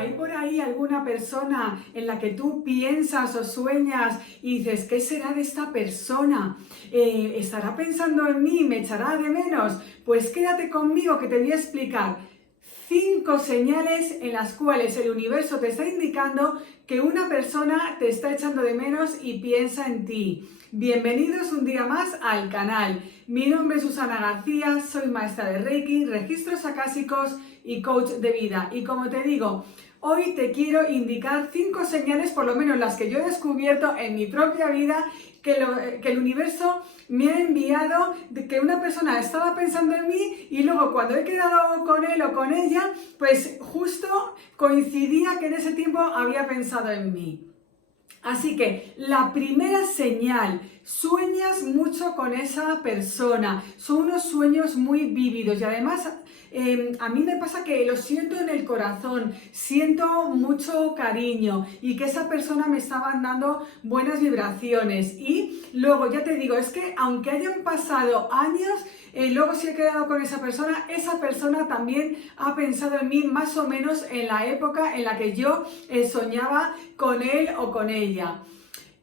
¿Hay por ahí alguna persona en la que tú piensas o sueñas y dices, ¿qué será de esta persona? ¿Estará pensando en mí? ¿Me echará de menos? Pues quédate conmigo que te voy a explicar 5 señales en las cuales el universo te está indicando que una persona te está echando de menos y piensa en ti. Bienvenidos un día más al canal. Mi nombre es Susana García, soy maestra de Reiki, registros acásicos y coach de vida. Y como te digo, hoy te quiero indicar 5 señales, por lo menos las que yo he descubierto en mi propia vida, que el universo me ha enviado, de que una persona estaba pensando en mí y luego cuando he quedado con él o con ella, pues justo coincidía que en ese tiempo había pensado en mí. Así que la primera señal, sueñas mucho con esa persona, son unos sueños muy vívidos y además a mí me pasa que lo siento en el corazón, siento mucho cariño y que esa persona me está mandando buenas vibraciones. Y luego ya te digo, es que aunque hayan pasado años, luego si he quedado con esa persona también ha pensado en mí más o menos en la época en la que yo soñaba con él o con ella.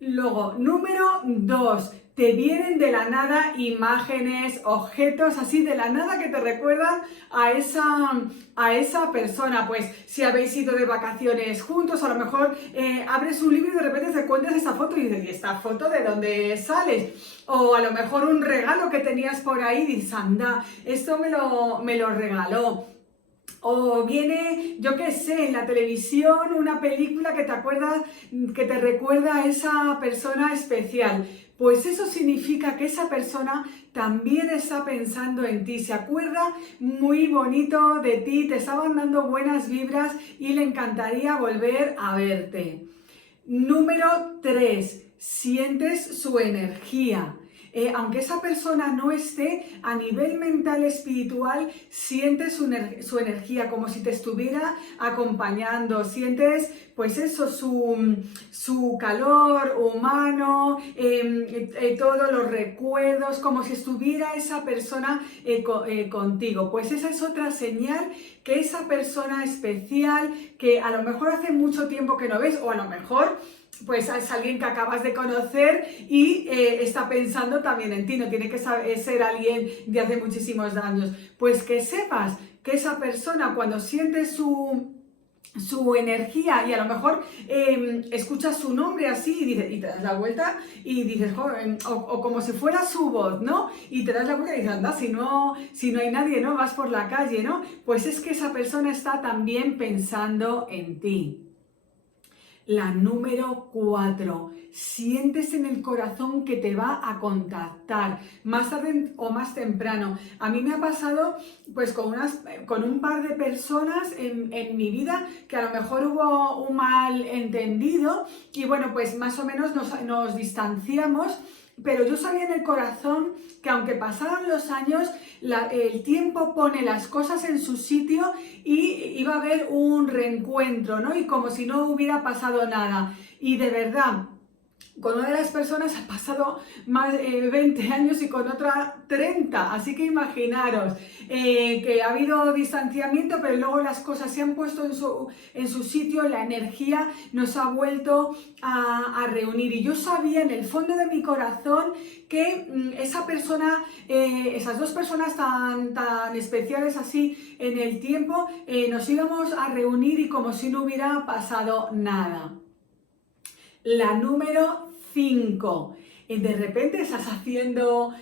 Luego, número 2, te vienen de la nada imágenes, objetos así de la nada que te recuerdan a esa persona. Pues si habéis ido de vacaciones juntos, a lo mejor abres un libro y de repente te encuentras esa foto y dices, ¿y esta foto de dónde sales? O a lo mejor un regalo que tenías por ahí y dices, anda, esto me lo regaló. O viene, yo qué sé, en la televisión una película que te acuerdas, que te recuerda a esa persona especial. Pues eso significa que esa persona también está pensando en ti, se acuerda muy bonito de ti, te está dando buenas vibras y le encantaría volver a verte. Número 3, sientes su energía. Aunque esa persona no esté, a nivel mental espiritual, sientes su energía, como si te estuviera acompañando, sientes pues eso, su calor humano, todos los recuerdos, como si estuviera esa persona contigo. Pues esa es otra señal que esa persona especial, que a lo mejor hace mucho tiempo que no ves, o a lo mejor pues es alguien que acabas de conocer y está pensando también en ti, no tiene que ser alguien de hace muchísimos años. Pues que sepas que esa persona, cuando siente su energía y a lo mejor escuchas su nombre así y te das la vuelta y dices, joder, o como si fuera su voz, ¿no? Y te das la vuelta y dices, anda, si no hay nadie, ¿no? Vas por la calle, ¿no? Pues es que esa persona está también pensando en ti. La número 4, sientes en el corazón que te va a contactar, más tarde o más temprano. A mí me ha pasado pues con un par de personas en mi vida que a lo mejor hubo un malentendido y bueno, pues más o menos nos distanciamos. Pero yo sabía en el corazón que aunque pasaran los años, el tiempo pone las cosas en su sitio y iba a haber un reencuentro, ¿no? Y como si no hubiera pasado nada. Y de verdad, con una de las personas ha pasado más de 20 años y con otra 30, así que imaginaros que ha habido distanciamiento, pero luego las cosas se han puesto en su sitio, la energía nos ha vuelto a reunir. Y yo sabía en el fondo de mi corazón que esa persona, esas dos personas tan especiales así en el tiempo, nos íbamos a reunir y como si no hubiera pasado nada. La número 5. De repente estás haciendo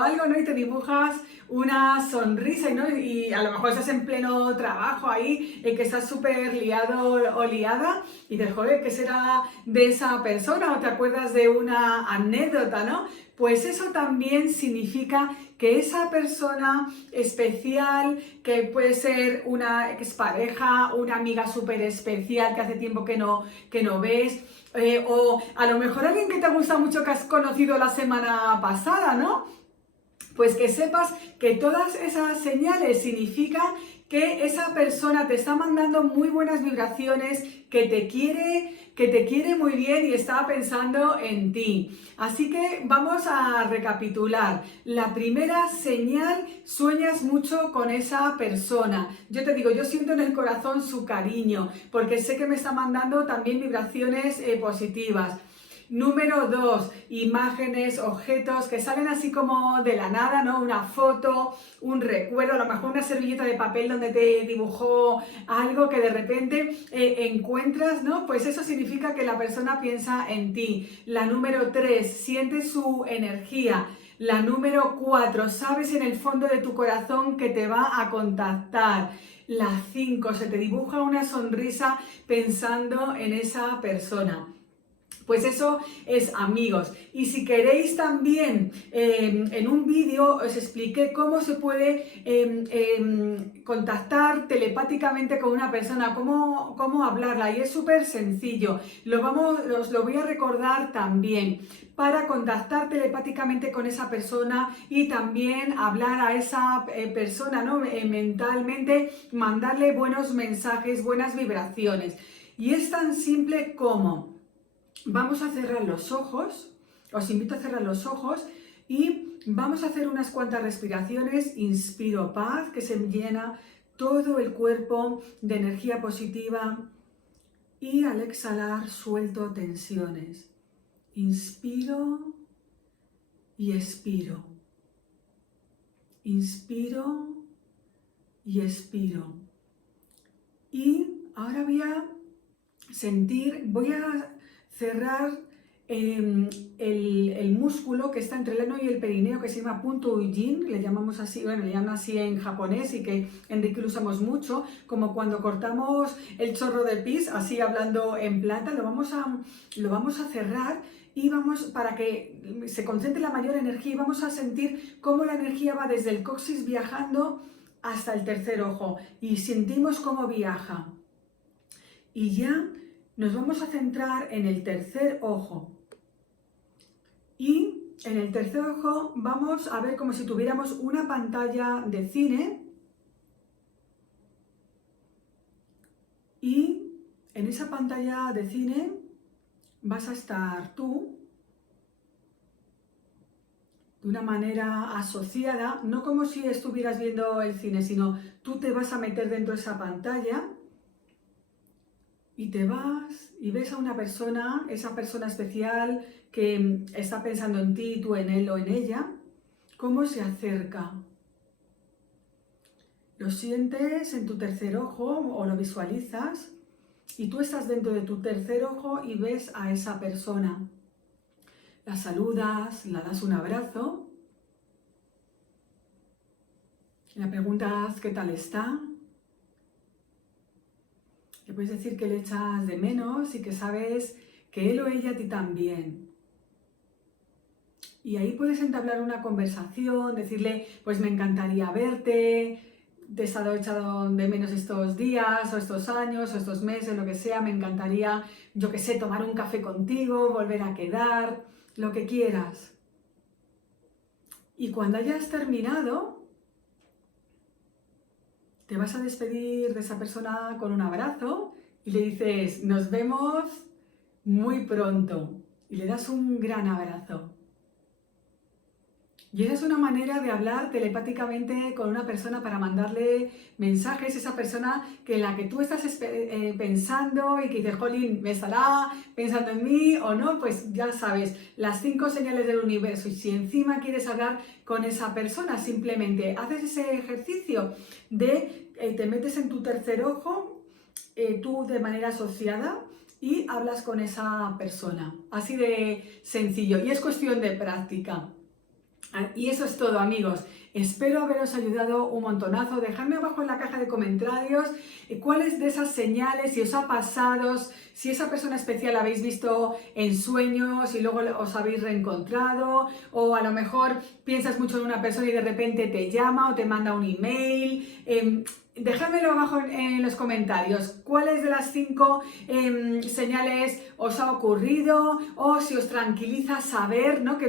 algo, ¿no? Y te dibujas una sonrisa, ¿no? Y a lo mejor estás en pleno trabajo ahí, que estás súper liado o liada, y dices, joder, ¿qué será de esa persona? O te acuerdas de una anécdota, ¿no? Pues eso también significa que esa persona especial, que puede ser una expareja, una amiga súper especial que hace tiempo que no ves, o a lo mejor alguien que te gusta mucho que has conocido la semana pasada, ¿no? Pues que sepas que todas esas señales significan que esa persona te está mandando muy buenas vibraciones, que te quiere muy bien y está pensando en ti. Así que vamos a recapitular. La primera señal, sueñas mucho con esa persona. Yo te digo, yo siento en el corazón su cariño, porque sé que me está mandando también vibraciones positivas. Número 2, imágenes, objetos que salen así como de la nada, ¿no? Una foto, un recuerdo, a lo mejor una servilleta de papel donde te dibujó algo que de repente encuentras, ¿no? Pues eso significa que la persona piensa en ti. La número 3, sientes su energía. La número 4, sabes en el fondo de tu corazón que te va a contactar. La 5, se te dibuja una sonrisa pensando en esa persona. Pues eso es amigos. Y si queréis también, en un vídeo os expliqué cómo se puede contactar telepáticamente con una persona, cómo hablarla. Y es súper sencillo. Os lo voy a recordar también. Para contactar telepáticamente con esa persona y también hablar a esa persona, ¿no? Mentalmente, mandarle buenos mensajes, buenas vibraciones. Y es tan simple como... Vamos a cerrar los ojos, os invito a cerrar los ojos y vamos a hacer unas cuantas respiraciones. Inspiro paz, que se llena todo el cuerpo de energía positiva, y al exhalar suelto tensiones. Inspiro y expiro. Inspiro y expiro. Y ahora voy a cerrar el músculo que está entre el ano y el perineo, que se llama punto Ujin, le llamamos así, bueno, le llaman así en japonés y que en Reiki lo usamos mucho, como cuando cortamos el chorro de pis, así hablando en plata. Lo vamos a cerrar y para que se concentre la mayor energía, y vamos a sentir cómo la energía va desde el coxis viajando hasta el tercer ojo y sentimos cómo viaja. Y ya nos vamos a centrar en el tercer ojo. Y en el tercer ojo vamos a ver como si tuviéramos una pantalla de cine. Y en esa pantalla de cine vas a estar tú de una manera asociada, no como si estuvieras viendo el cine, sino tú te vas a meter dentro de esa pantalla. Y te vas y ves a una persona, esa persona especial que está pensando en ti, tú en él o en ella, cómo se acerca. Lo sientes en tu tercer ojo o lo visualizas y tú estás dentro de tu tercer ojo y ves a esa persona. La saludas, la das un abrazo, le preguntas qué tal está. Le puedes decir que le echas de menos y que sabes que él o ella a ti también. Y ahí puedes entablar una conversación, decirle, pues me encantaría verte, te he estado echando de menos estos días, o estos años, o estos meses, lo que sea, me encantaría, yo qué sé, tomar un café contigo, volver a quedar, lo que quieras. Y cuando hayas terminado, te vas a despedir de esa persona con un abrazo y le dices, nos vemos muy pronto. Y le das un gran abrazo. Y esa es una manera de hablar telepáticamente con una persona para mandarle mensajes, esa persona en la que tú estás pensando y que dices, jolín, ¿me estará pensando en mí o no? Pues ya sabes, las 5 señales del universo. Y si encima quieres hablar con esa persona, simplemente haces ese ejercicio de te metes en tu tercer ojo, tú de manera asociada, y hablas con esa persona. Así de sencillo. Y es cuestión de práctica. Y eso es todo, amigos. Espero haberos ayudado un montonazo. Dejadme abajo en la caja de comentarios cuáles de esas señales, si os ha pasado, si esa persona especial la habéis visto en sueños y luego os habéis reencontrado, o a lo mejor piensas mucho en una persona y de repente te llama o te manda un email. Dejadmelo abajo en los comentarios, cuáles de las 5 señales os ha ocurrido, o si os tranquiliza saber, ¿no? Que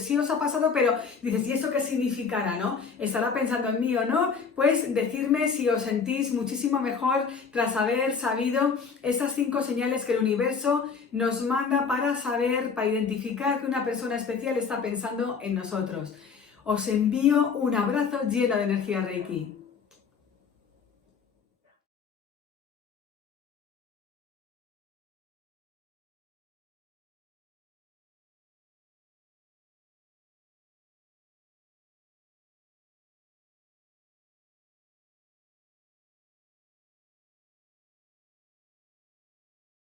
sí os ha pasado, pero dices, ¿y eso qué significará, no? ¿Estará pensando en mí o no? Pues decirme si os sentís muchísimo mejor tras haber sabido esas 5 señales que el universo nos manda para saber, para identificar que una persona especial está pensando en nosotros. Os envío un abrazo lleno de energía Reiki.